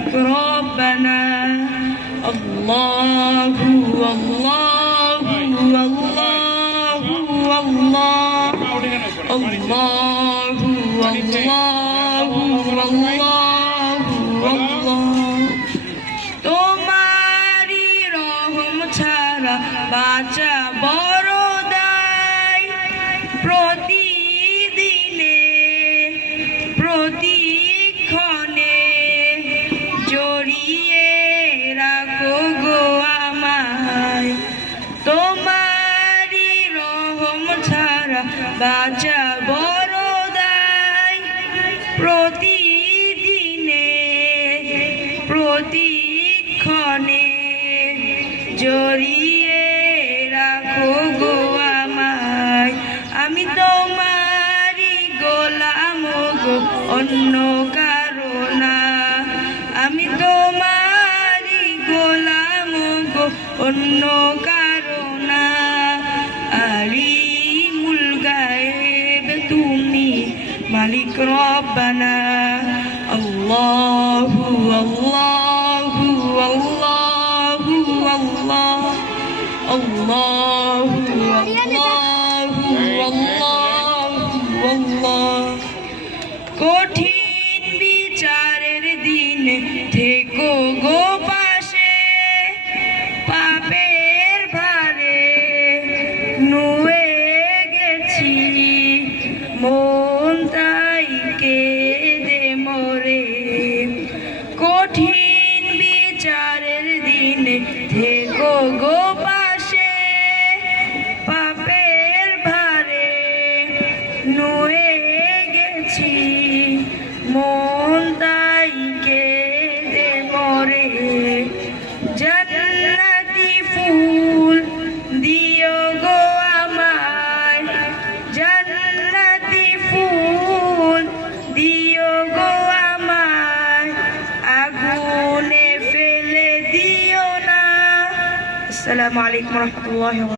মালিক রব্বানা আল্লাহু আল্লাহু আল্লাহু আল্লাহু আল্লাহু আল্লাহু আল্লাহু তোমারি রহম ছাড়া বাঁচা বড় দায় প্রতিদিনে প্রতিক্ষণে জড়িয়ে রাখো গো আমায় তোমারি রহম ছাড়া বাঁচা বড় দায় প্রতিদিনে প্রতিক্ষণে জড়িয়ে রাখো গো আমায় আমি তোমারি গোলাম গো অন্য কারো না আমি তোমারি গোলাম গো অন্য কারো না আলিমুল গায়েব তুমি মালিক রব্বানা আল্লাহু আল্লাহু আল্লাহু আল্লাহ আল্লাহু আল্লাহু আল্লাহু আল্লাহ কঠিন বিচারের দিন থেকো গো পাশে পাপের ভারে নুয়ে গেছি মন তাই কেঁদে মরে কঠিন বিচারের দিন থেকো গো পাশে পাপের ভারে নুয়ে গেছি মন তাই কেঁদে মরে জান্নাতি ফুল দিও গো আমায় জান্নাতি ফুল দিও গো আমায় আগুনে ফেলে দিও না। আসসালামু আলাইকুম ওয়া রাহমাতুল্লাহি ওয়া বারাকাতুহু।